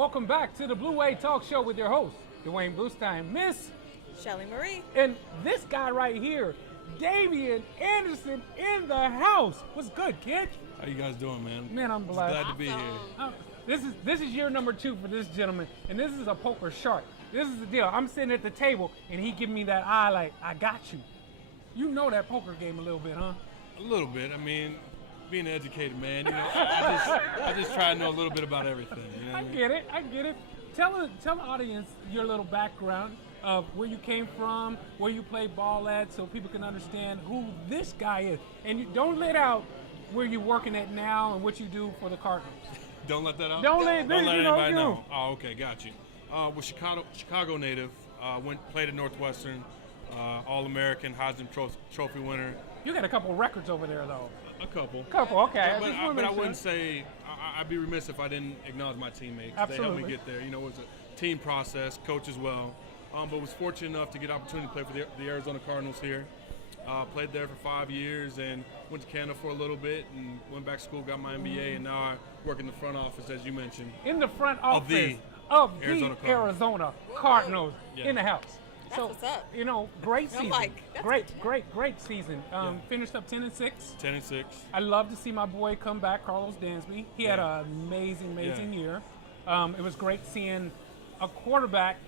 Welcome back to the Blue Wave Talk Show with your host, Dwayne Bluestein, Miss Shelly Marie. And this guy right here, Damien Anderson in the house. What's good, kid? How you guys doing, man? Man, I'm blessed. Glad to be here. This is year number 2 for this gentleman, and this is a poker shark. This is the deal. I'm sitting at the table, and he giving me that eye like, I got you. You know that poker game a little bit, huh? A little bit. I mean, being an educated man, you know, I just try to know a little bit about everything. You know I get it. Tell the audience your little background of where you came from, where you played ball at, so people can understand who this guy is. And you don't let out where you're working at now and what you do for the Cardinals. Don't let that out? Don't let anybody know. Oh, okay, got you. Was Chicago native, played at Northwestern, All-American, Heisman Trophy winner. You got a couple records over there, though. A couple. Okay. But I wouldn't say, I'd be remiss if I didn't acknowledge my teammates. Absolutely. They helped me get there. You know, it was a team process, coach as well. But was fortunate enough to get opportunity to play for the Arizona Cardinals here. Played there for 5 years and went to Canada for a little bit and went back to school, got my MBA, and now I work in the front office, as you mentioned. In the front office of the Arizona Arizona Cardinals in the house. That's what's up. You know, great season. That's Great season. Finished up 10-6. 10-6. I love to see my boy come back, Carlos Dansby. He had an amazing year. It was great seeing a quarterback.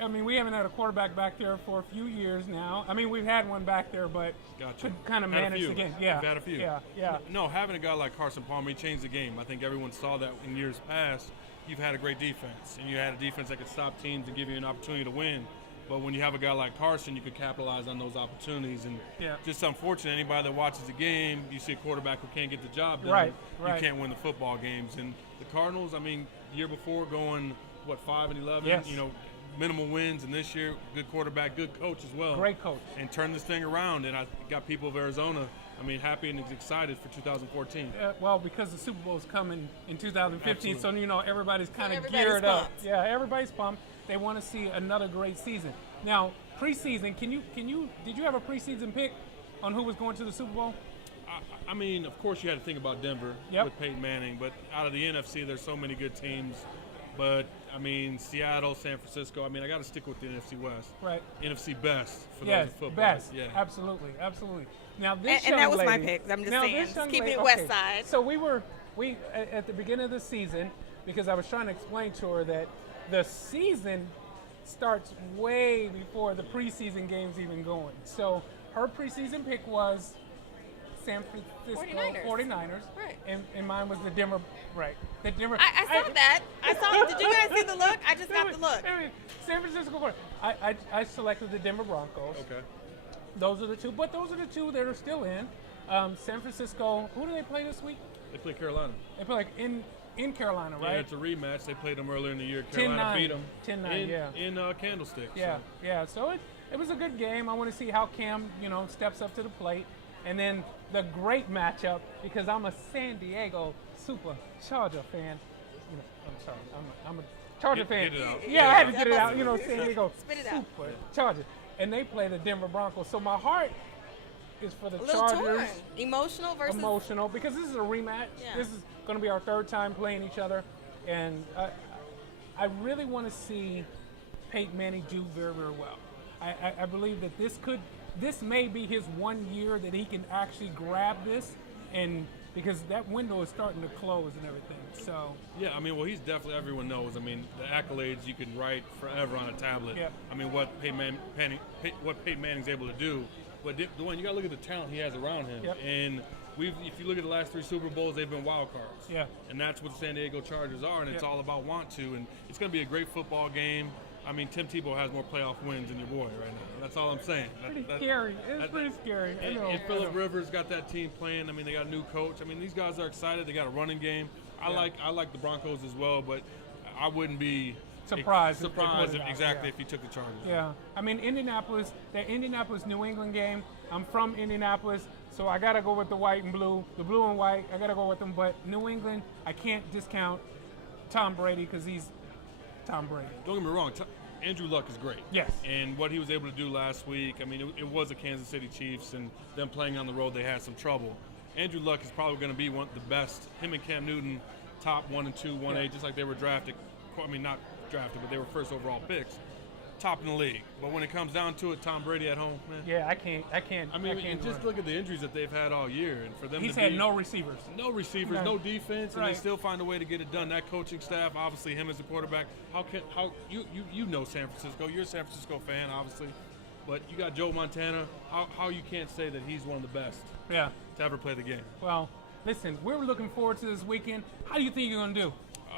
I mean, we haven't had a quarterback back there for a few years now. I mean, we've had one back there, but could kind of manage the game. Yeah, we've had a few. Yeah. No, having a guy like Carson Palmer, he changed the game. I think everyone saw that in years past. You've had a great defense, and you had a defense that could stop teams and give you an opportunity to win. But when you have a guy like Carson, you could capitalize on those opportunities. And just unfortunate, anybody that watches the game, you see a quarterback who can't get the job done. Right. You can't win the football games. And the Cardinals, I mean, year before going, 5-11? Yes. You know, minimal wins. And this year, good quarterback, good coach as well. Great coach. And turned this thing around. And I got people of Arizona, I mean, happy and excited for 2014. Well, because the Super Bowl is coming in 2015, Absolutely. so, you know, everybody's kind of everybody's geared up. pumped. Yeah, everybody's pumped. They want to see another great season. Now, preseason, did you have a preseason pick on who was going to the Super Bowl? I mean, of course, you had to think about Denver with Peyton Manning, but out of the NFC, there's so many good teams. But, I mean, Seattle, San Francisco, I mean, I got to stick with the NFC West. Right. NFC best for those in football. Best. Yeah, absolutely. Now, this and young that was my lady, pick. I'm just now saying, this young keeping lady- it West Side. So we at the beginning of the season, because I was trying to explain to her that the season starts way before the preseason games even going. So her preseason pick was San Francisco 49ers. Right. And mine was the Denver, right. The Denver. I saw that. I saw. Did you guys see the look? I just got the look. San Francisco. I selected the Denver Broncos. Okay. Those are the two, but those are the two that are still in. San Francisco. Who do they play this week? They play Carolina. They play in Carolina, right? Yeah, it's a rematch. They played them earlier in the year. Carolina beat them 10-9, in Candlestick. Yeah. So it was a good game. I want to see how Cam, steps up to the plate. And then the great matchup, because I'm a San Diego Supercharger fan. I'm sorry, I'm a Charger fan. Get it out. Yeah, I had to get it out. San Diego Spit it out. Supercharger. And they play the Denver Broncos. So my heart is for the A little Chargers. torn. Emotional versus. Emotional, because this is a rematch. Yeah. This is going to be our third time playing each other. And I really want to see Peyton Manning do very, very well. I believe that this may be his 1 year that he can actually grab this, and because that window is starting to close and everything. So yeah, I mean, well, he's definitely, everyone knows. I mean, the accolades you can write forever on a tablet. Yeah. I mean, what Peyton Manning's able to do. But Dwayne, you got to look at the talent he has around him. Yep. And if you look at the last 3 Super Bowls, they've been wild cards. Yeah. And that's what the San Diego Chargers are, and it's all about want to. And it's going to be a great football game. I mean, Tim Tebow has more playoff wins than your boy right now. That's all I'm saying. Pretty scary. It's pretty scary. And Phillip Rivers got that team playing. I mean, they got a new coach. I mean, these guys are excited. They got a running game. I like the Broncos as well, but I wouldn't be surprised if you took the Chargers. Yeah. I mean, Indianapolis, that Indianapolis-New England game, I'm from Indianapolis, so I got to go with the white and blue. The blue and white, I got to go with them. But New England, I can't discount Tom Brady because he's Tom Brady. Don't get me wrong. Andrew Luck is great. Yes. And what he was able to do last week, I mean, it was the Kansas City Chiefs, and them playing on the road, they had some trouble. Andrew Luck is probably going to be one of the best. Him and Cam Newton, top 1 and 2, 1A, just like they were drafted. not drafted, but they were first overall picks, top in the league. But when it comes down to it, Tom Brady at home, man. Yeah, I can't. I mean, and just look at the injuries that they've had all year, and for them He's to had be, no receivers. no receivers, Right. no defense, and Right. they still find a way to get it done. That coaching staff, obviously, him as a quarterback. How you know San Francisco? You're a San Francisco fan, obviously, but you got Joe Montana. How you can't say that he's one of the best Yeah. to ever play the game? Well, listen, we're looking forward to this weekend. How do you think you're gonna do?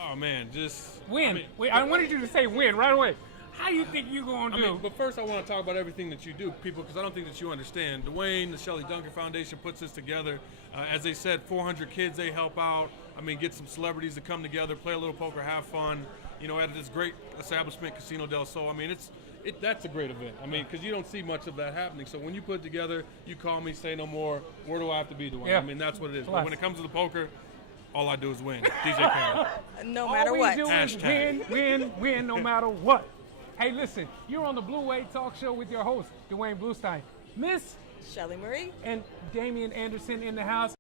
Oh man, just Win. I mean, Wait, I wanted you to say win right away. How do you think you're gonna do? but first I want to talk about everything that you do, people, because I don't think that you understand. Dwayne, the Shelley Duncan Foundation puts this together. As they said, 400 kids they help out. I mean, get some celebrities to come together, play a little poker, have fun. You know, at this great establishment, Casino del Sol. I mean, that's a great event. I mean, because you don't see much of that happening. So when you put it together, you call me, say no more. Where do I have to be, Dwayne? Yeah. I mean, that's what it is. Plus. But when it comes to the poker, all I do is win. DJ Khaled. No All matter we what. do is Hashtag. win, no matter what. Hey, listen, you're on the Blue Wave Talk Show with your host, Dwayne Bluestein. Miss Shelly Marie. and Damien Anderson in the house.